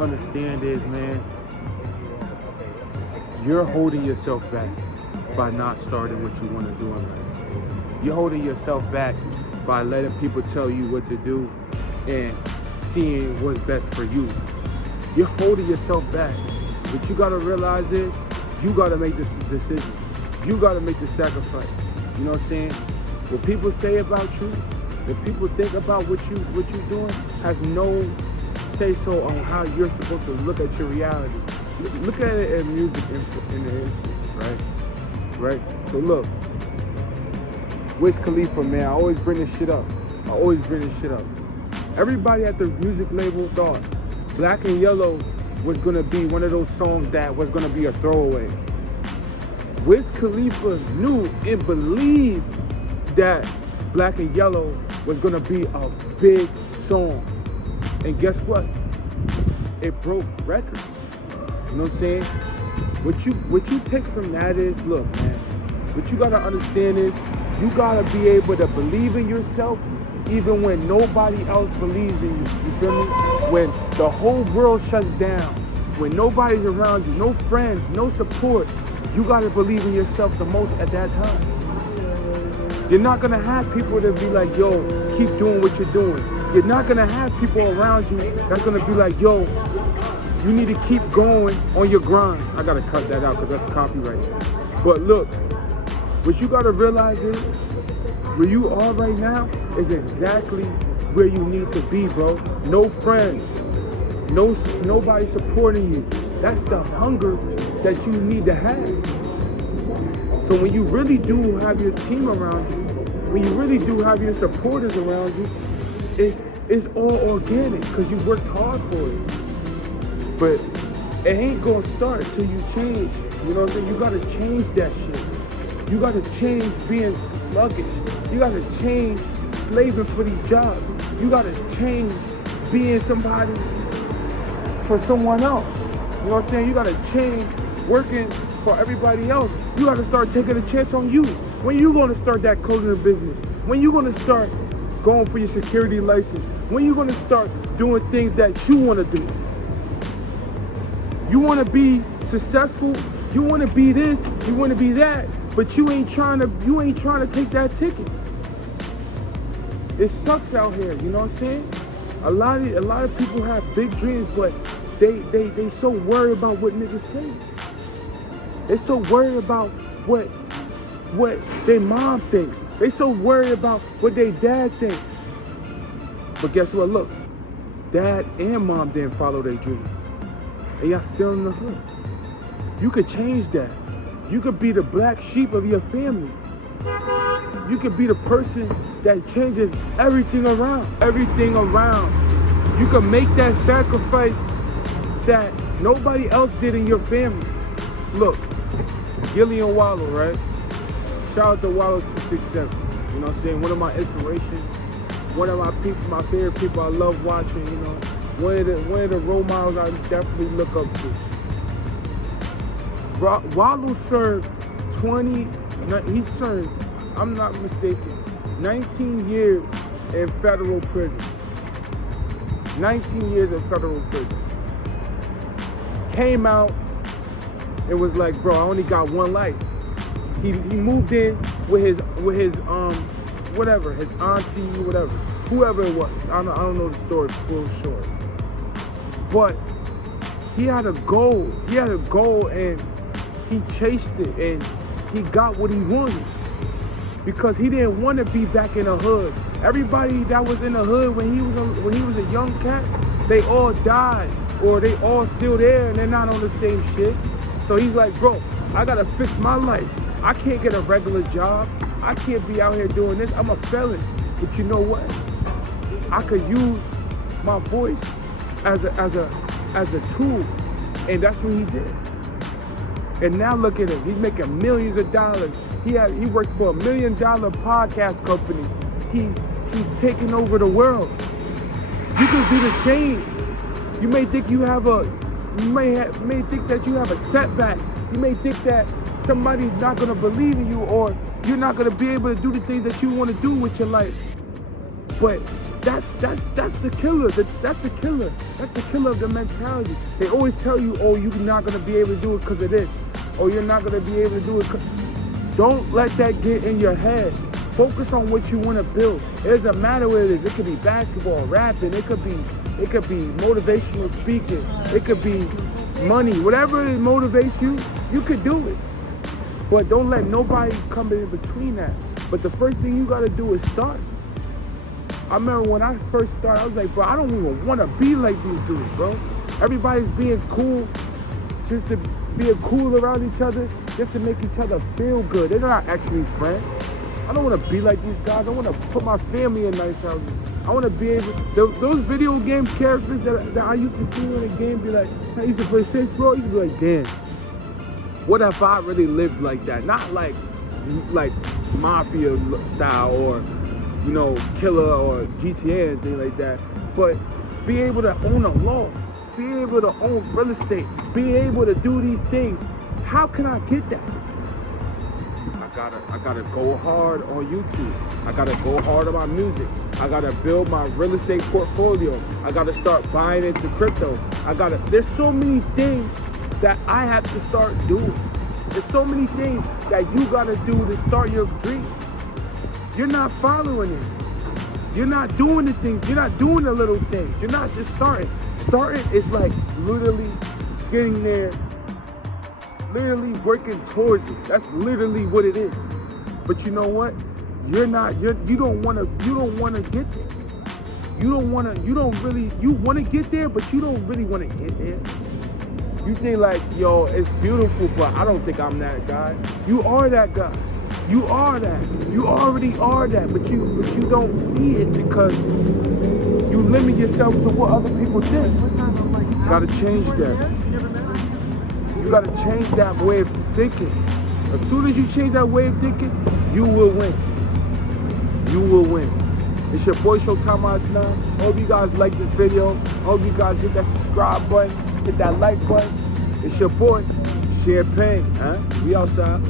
understand is, man, you're holding yourself back by not starting what you want to do in life. You're holding yourself back by letting people tell you what to do and seeing what's best for you. You're holding yourself back. What you gotta realize is, you gotta make this decision. You gotta make the sacrifice. You know what I'm saying? What people say about you, what people think about what you're doing, has no say so on how you're supposed to look at your reality. Look at it in music in the instance, right? So look, Wiz Khalifa, man, I always bring this shit up. Everybody at the music label thought Black and Yellow was gonna be one of those songs that was gonna be a throwaway. Wiz Khalifa knew and believed that Black and Yellow was gonna be a big song. And guess what? It broke records. You know what I'm saying? What you take from that is, look, man, what you gotta understand is, you gotta be able to believe in yourself even when nobody else believes in you. You feel me? When the whole world shuts down, when nobody's around you, no friends, no support, you gotta believe in yourself the most at that time. You're not gonna have people that be like, yo, keep doing what you're doing. You're not gonna have people around you that's gonna be like, yo, you need to keep going on your grind. I gotta cut that out because that's copyright. But look, what you gotta realize is, where you are right now is exactly where you need to be, bro. No friends, nobody supporting you. That's the hunger that you need to have. So when you really do have your team around you, when you really do have your supporters around you, it's all organic because you worked hard for it. But it ain't gonna start till you change. You know what I'm saying? You gotta change that shit. You gotta change being sluggish. You gotta change slaving for these jobs. You gotta change being somebody for someone else. You know what I'm saying? You gotta change working for everybody else. You gotta start taking a chance on you. When you gonna start that clothing business? When you gonna start going for your security license? When you gonna start doing things that you wanna do? You wanna be successful, you wanna be this, you wanna be that, but you ain't trying to take that ticket. It sucks out here, you know what I'm saying? A lot of people have big dreams, but they so worried about what niggas say. They so worried about what their mom thinks. They so worried about what their dad thinks. But guess what? Look, dad and mom didn't follow their dreams. And y'all still in the hood. You could change that. You could be the black sheep of your family. You could be the person that changes everything around. You could make that sacrifice that nobody else did in your family. Look, Gillian Wallow, right? Shout out to Wallow 267. You know what I'm saying? One of my inspirations. One of my people, my favorite people I love watching, you know. One of the role models I definitely look up to. Wallow served he served, I'm not mistaken, 19 years in federal prison. 19 years in federal prison. Came out and was like, bro, I only got one life. He moved in with his whatever, his auntie, whatever, whoever it was. I don't know the story full short. But he had a goal. And he chased it and he got what he wanted. Because he didn't want to be back in the hood. Everybody that was in the hood when he was a young cat, they all died or they all still there and they're not on the same shit. So he's like, bro, I gotta fix my life. I can't get a regular job. I can't be out here doing this. I'm a felon. But you know what? I could use my voice as a tool. And that's what he did. And now look at him. He's making millions of dollars. He works for $1 million podcast company. He's taking over the world. You can do the same. You may think you may think that you have a setback. You may think that somebody's not gonna believe in you or you're not gonna be able to do the things that you want to do with your life. But That's the killer. That's the killer. That's the killer of the mentality. They always tell you, oh, you're not gonna be able to do it because of this. Oh, you're not gonna be able to do it. Don't let that get in your head. Focus on what you want to build. It doesn't matter what it is. It could be basketball, rapping. It could be motivational speaking. It could be money. Whatever it motivates you, you could do it. But don't let nobody come in between that. But the first thing you gotta do is start. I remember when I first started, I was like, bro, I don't even want to be like these dudes, bro. Everybody's being cool, just to being cool around each other, just to make each other feel good. They're not actually friends. I don't want to be like these guys. I want to put my family in nice houses. I want to be able, those video game characters that I used to see in a game, be like, I used to play Saints Row, I used to be like, damn, what if I really lived like that? Not like mafia style or, you know, killer or GTA and things like that, but be able to own a law, be able to own real estate, be able to do these things. How can I get that? I gotta go hard on YouTube. I gotta go hard on my music. I gotta build my real estate portfolio. I gotta start buying into crypto. There's so many things that I have to start doing. There's so many things that you gotta do to start your dream. You're not following it. You're not doing the things. You're not doing the little things. You're not just starting. Starting is like literally getting there, literally working towards it. That's literally what it is. But you know what? You don't want to get there. You want to get there, but you don't really want to get there. You think like, yo, it's beautiful, but I don't think I'm that guy. You are that guy. You are that. You already are that, but you don't see it because you limit yourself to what other people think. You gotta change that. You gotta change that way of thinking. As soon as you change that way of thinking, you will win. You will win. It's your boy Showtime Asnan. Hope you guys like this video. Hope you guys hit that subscribe button, hit that like button. It's your boy, Champagne. We outside.